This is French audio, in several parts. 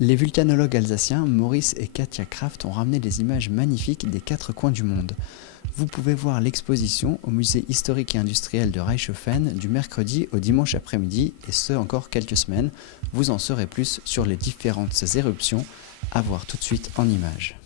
Les volcanologues alsaciens Maurice et Katia Kraft ont ramené des images magnifiques des 4 coins du monde. Vous pouvez voir l'exposition au musée historique et industriel de Reichshofen du mercredi au dimanche après-midi, et ce encore quelques semaines. Vous en saurez plus sur les différentes éruptions, à voir tout de suite en images.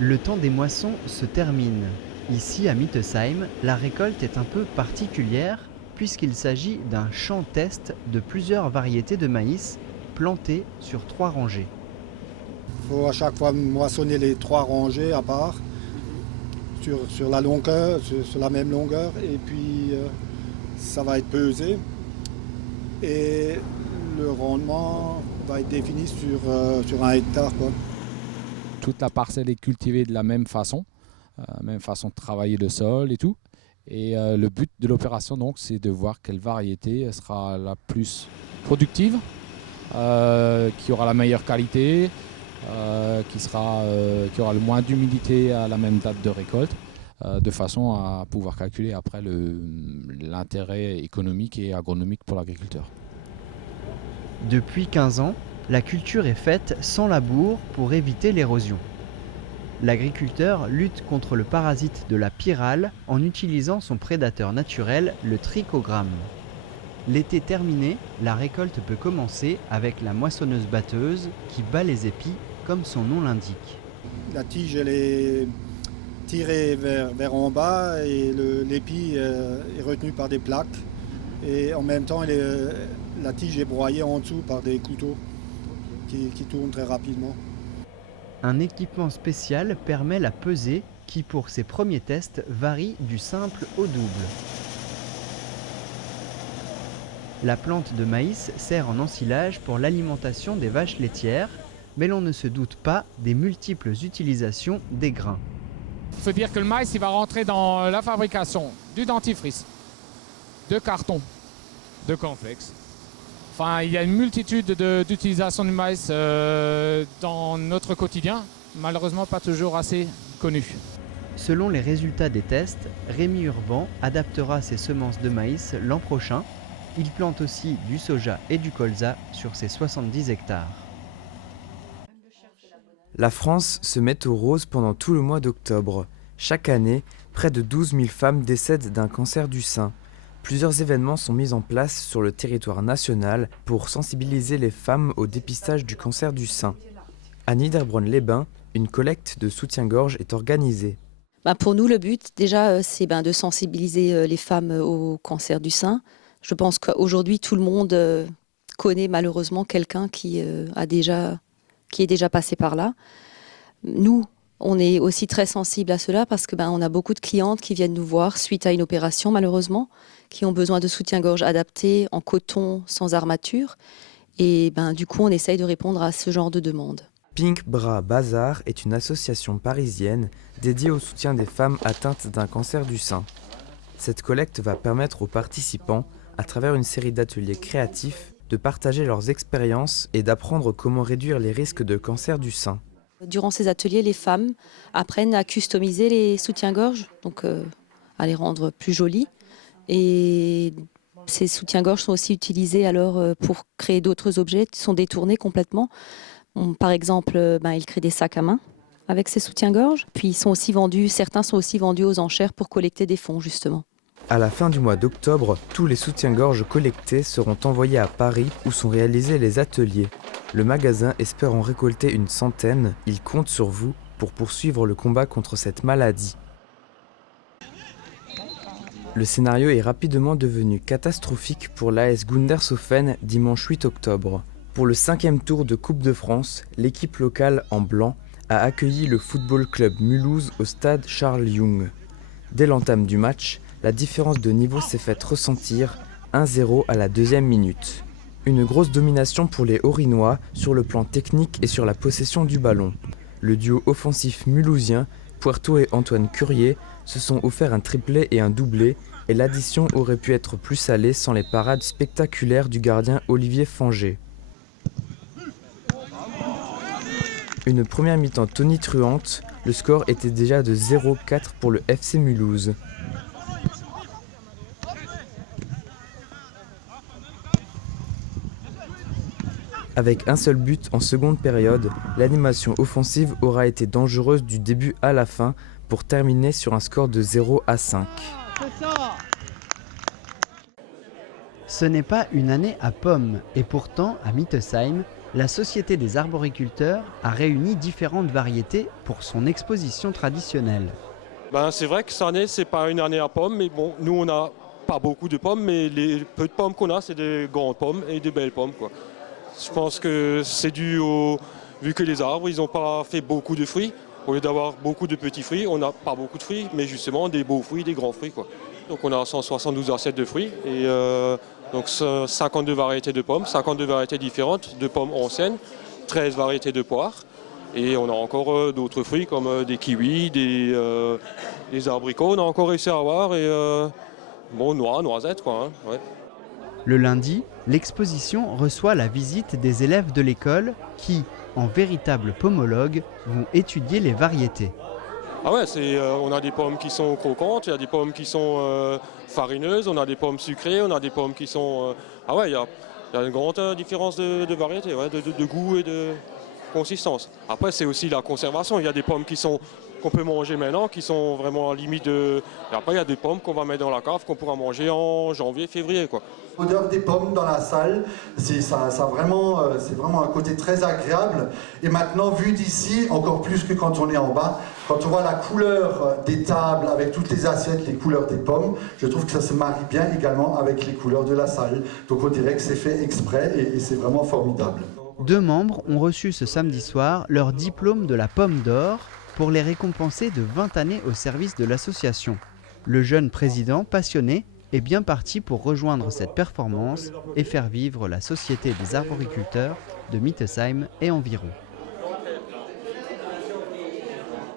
Le temps des moissons se termine. Ici à Mittesheim, la récolte est un peu particulière puisqu'il s'agit d'un champ test de plusieurs variétés de maïs plantés sur 3 rangées. Il faut à chaque fois moissonner les 3 rangées à part, sur la longueur, sur la même longueur, et puis ça va être pesé. Et le rendement va être défini sur 1 hectare, quoi. Toute la parcelle est cultivée de la même façon de travailler le sol et tout. Et le but de l'opération, donc, c'est de voir quelle variété sera la plus productive, qui aura la meilleure qualité, qui aura le moins d'humidité à la même date de récolte, de façon à pouvoir calculer après l'intérêt économique et agronomique pour l'agriculteur. Depuis 15 ans, la culture est faite sans labour pour éviter l'érosion. L'agriculteur lutte contre le parasite de la pyrale en utilisant son prédateur naturel, le trichogramme. L'été terminé, la récolte peut commencer avec la moissonneuse-batteuse qui bat les épis comme son nom l'indique. La tige elle est tirée vers en bas et l'épi est retenu par des plaques. Et en même temps, la tige est broyée en dessous par des couteaux qui tournent très rapidement. Un équipement spécial permet la pesée qui, pour ses premiers tests, varie du simple au double. La plante de maïs sert en ensilage pour l'alimentation des vaches laitières, mais l'on ne se doute pas des multiples utilisations des grains. Il faut dire que le maïs il va rentrer dans la fabrication du dentifrice, de carton, de cornflakes. Enfin, il y a une multitude d'utilisations du maïs dans notre quotidien, malheureusement pas toujours assez connues. Selon les résultats des tests, Rémi Urban adaptera ses semences de maïs l'an prochain. Il plante aussi du soja et du colza sur ses 70 hectares. La France se met au rose pendant tout le mois d'octobre. Chaque année, près de 12 000 femmes décèdent d'un cancer du sein. Plusieurs événements sont mis en place sur le territoire national pour sensibiliser les femmes au dépistage du cancer du sein. À Niederbronn-les-Bains, une collecte de soutien-gorge est organisée. Pour nous, le but, déjà, c'est de sensibiliser les femmes au cancer du sein. Je pense qu'aujourd'hui, tout le monde connaît malheureusement quelqu'un qui est déjà passé par là. Nous, on est aussi très sensibles à cela parce que on a beaucoup de clientes qui viennent nous voir suite à une opération, malheureusement, qui ont besoin de soutien-gorge adapté en coton sans armature. Et du coup, on essaye de répondre à ce genre de demande. Pink Bras Bazar est une association parisienne dédiée au soutien des femmes atteintes d'un cancer du sein. Cette collecte va permettre aux participants, à travers une série d'ateliers créatifs, de partager leurs expériences et d'apprendre comment réduire les risques de cancer du sein. Durant ces ateliers, les femmes apprennent à customiser les soutiens-gorge, donc à les rendre plus jolis. Et ces soutiens-gorge sont aussi utilisés alors pour créer d'autres objets qui sont détournés complètement. Par exemple, ils créent des sacs à main avec ces soutiens-gorge. Puis certains sont aussi vendus aux enchères pour collecter des fonds justement. À la fin du mois d'octobre, tous les soutiens-gorge collectés seront envoyés à Paris où sont réalisés les ateliers. Le magasin espère en récolter une centaine. Il compte sur vous pour poursuivre le combat contre cette maladie. Le scénario est rapidement devenu catastrophique pour l'AS Gundershofen dimanche 8 octobre. Pour le 5e tour de Coupe de France, l'équipe locale en blanc a accueilli le Football Club Mulhouse au stade Charles Young. Dès l'entame du match, la différence de niveau s'est faite ressentir, 1-0 à la 2e minute. Une grosse domination pour les Haurinois sur le plan technique et sur la possession du ballon. Le duo offensif mulhousien, Puerto et Antoine Curier, se sont offerts un triplé et un doublé, et l'addition aurait pu être plus salée sans les parades spectaculaires du gardien Olivier Fanger. Une première mi-temps tonitruante, le score était déjà de 0-4 pour le FC Mulhouse. Avec un seul but en seconde période, l'animation offensive aura été dangereuse du début à la fin pour terminer sur un score de 0-5. Ce n'est pas une année à pommes, et pourtant, à Mittesheim, la Société des arboriculteurs a réuni différentes variétés pour son exposition traditionnelle. C'est vrai que cette année, c'est pas une année à pommes, mais bon, nous on n'a pas beaucoup de pommes, mais les peu de pommes qu'on a, c'est des grandes pommes et des belles pommes, quoi. Je pense que c'est dû vu que les arbres, ils n'ont pas fait beaucoup de fruits. Au lieu d'avoir beaucoup de petits fruits, on n'a pas beaucoup de fruits, mais justement des beaux fruits, des grands fruits, quoi. Donc on a 172 assiettes de fruits et donc 52 variétés de pommes, 52 variétés différentes de pommes anciennes, 13 variétés de poires. Et on a encore d'autres fruits comme des kiwis, des abricots. On a encore réussi à avoir et noix, noisettes, quoi. Hein, ouais. Le lundi, l'exposition reçoit la visite des élèves de l'école qui, en véritables pomologues, vont étudier les variétés. Ah ouais, on a des pommes qui sont croquantes, il y a des pommes qui sont farineuses, on a des pommes sucrées, on a des pommes qui sont... il y a une grande différence de variété, ouais, de goût et de consistance. Après, c'est aussi la conservation. Il y a des pommes qu'on peut manger maintenant, qui sont vraiment à limite de... Et après, il y a des pommes qu'on va mettre dans la cave, qu'on pourra manger en janvier, février, quoi. L'odeur des pommes dans la salle, c'est vraiment un côté très agréable. Et maintenant, vu d'ici, encore plus que quand on est en bas, quand on voit la couleur des tables avec toutes les assiettes, les couleurs des pommes, je trouve que ça se marie bien également avec les couleurs de la salle. Donc on dirait que c'est fait exprès et c'est vraiment formidable. 2 membres ont reçu ce samedi soir leur diplôme de la Pomme d'Or pour les récompenser de 20 années au service de l'association. Le jeune président, passionné, est bien parti pour rejoindre cette performance et faire vivre la Société des arboriculteurs de Mittesheim et environ.